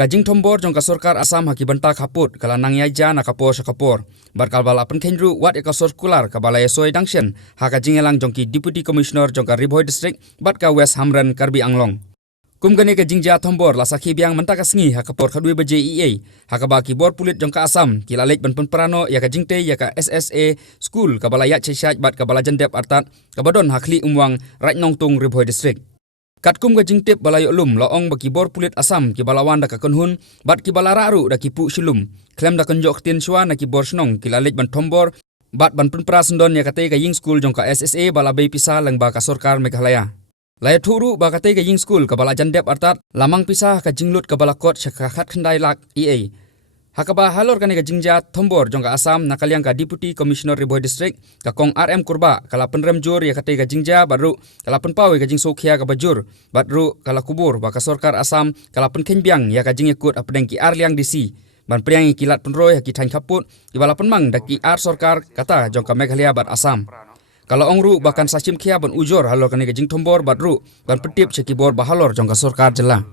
Kajing tombor jong ka sorkar Asam haki benta kaput kala nangyai ja na kapor sakapor. Barkal bala pen kenru wat eka sirkular ka bala yasoi dangshen ha kajing elang jong ki Deputy Commissioner jong ka Riboy District bat ka West Hamran Karbi Anglong. Kum gani kajing ja tombor la sakhi biang menta ka sngi ha kapor khadui ba JEA ha ka ba ki bor pulit jong ka Asam ki la lek ban perano ya kajing te ya ka SSA school ka bala ya chesaj bat ka bala jandep artat ka badon hakli umwang right nong tung Riboy District. Katkum ga jingtip balayo lum laong baki bor pulit Asam ki balawan da ka konhun bat ki balararu da ki pu shulum klem da konjok tin shwa na ki bor snong ki lalit ban tombor bat ban punpra sendon ya kate ga ying school jong ka SSA bala bei pisa lang ba ka sorkar Meghalaya laya thuru ba kate ga ying school ka bala jandep artat lamang pisa ka jinglut ka bala kot syaka khat khandai lak EA hakaba halor kani ga jingja tombor jong ka Asam nakaliang ka Deputy Commissioner Riboy District ka kong RM Kurba kala penrem jur ya kate ga jingja baru kala penpawe ga jing sokhia ka bajur batru kala kubur ba ka sorkar Asam kala penkenbiang ya ka jing ikut apdeng ki ar liang DC ban priang kilat penroy ki thain khaput ki bala penmang da ki ar sorkar kata jong ka Meghalaya bat Asam kala ongru bahkan sasim khia ban ujor halor kani ga jing tombor batru ban petip cheki bor bahalor jong ka sorkar jela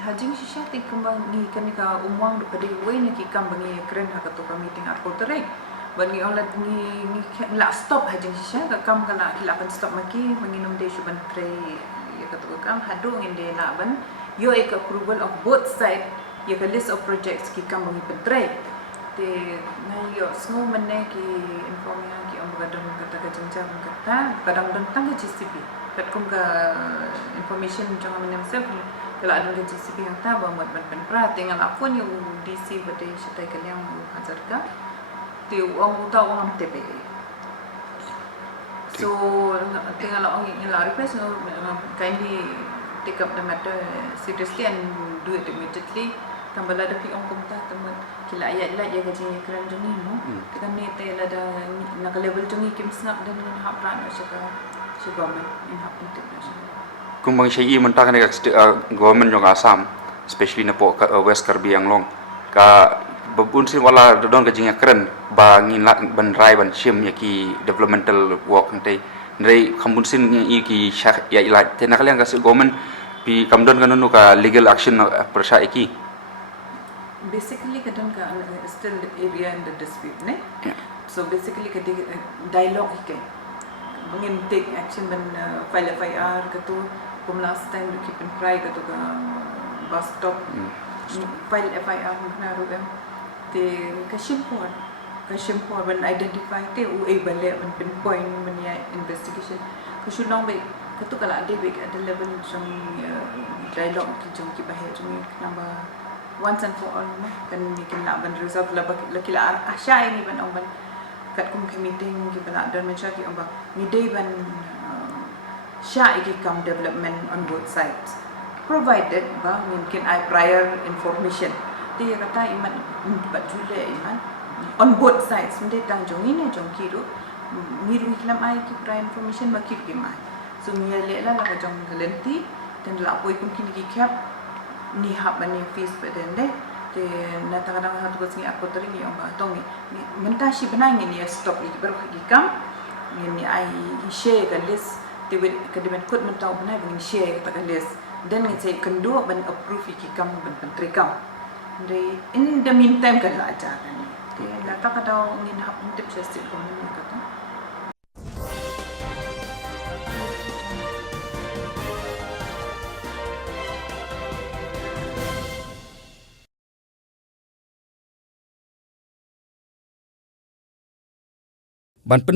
Hajing sisya ti kembang ni kanika umwang do padi we ni kikam bangi kren ha ka to ka meeting at ko terek bangi olat ni la stop hajing sisya ka kam kana hilapan stop maki manginum de shuban tre ya ka to kam hadu nginde na ban yo ek approval of both side ya ka list of projects kikam bangi petre te na yo smo menne ki informya ki om gadon kata ka jengja kata kadang dan tang GCP kat kum ka information jangan menyamsel kalau ada GCP yang tak buat ban pra tinggal apa ni DC bade setai kalian hajar ka ti orang tahu orang TP so tinggal orang yang request kindly take up the matter seriously and do it immediately tambah ada pi orang komta teman kila ayat la ya gaji kran jeni no tekan ni te la da nak level jeni kim snap dan hap ran syaka government in hap international kumbang syai mentang ni government jong Asam especially na po West Karbi Anglong ka babun sin wala don ka jinga keren ba ngin ban rai ban shim ya ki developmental work ntai ndai khambun sin i ki syak ya ila te na kalian ka government pi kamdon kanunu ka legal action prasa iki basically kadang ka still area in the dispute ne so basically ka dialogue hikai mungkin take action ban file FIR ka tu last time to keep and cry ka to bus stop file FIR na rugam te kasimpor when identify te u bale man pinpoint man ya investigation kasunong ba kato kala de big at the level some dialogue ki jong ki bahe jong number once and for all kan ni kin la ban result la kila asya ini ban ong ban kat kum meeting ki bala don men sya ki ong ba ni day ban Sya ikam development on both sides provided ba mungkin I prior information dia kata iman bat jule iman on both sides mende tang jong ini jong kiru miru iklam ai ki prior information makip ki mai so miale la la jong lenti dan la poi pun kini ki cap ni hab ni fees bedende te na kadang hatu ko singi aku tering yang ba tong ni mentashi benang ni stop ni baru ikam ni ai share ka list tiwid kadiman kut mentau benai bangin share kata list dan ngin say kendua ban approve ki kam ban pentri kam de in the meantime kan la aja kan de la ta kata ngin hap tip sesik ko ni kata ban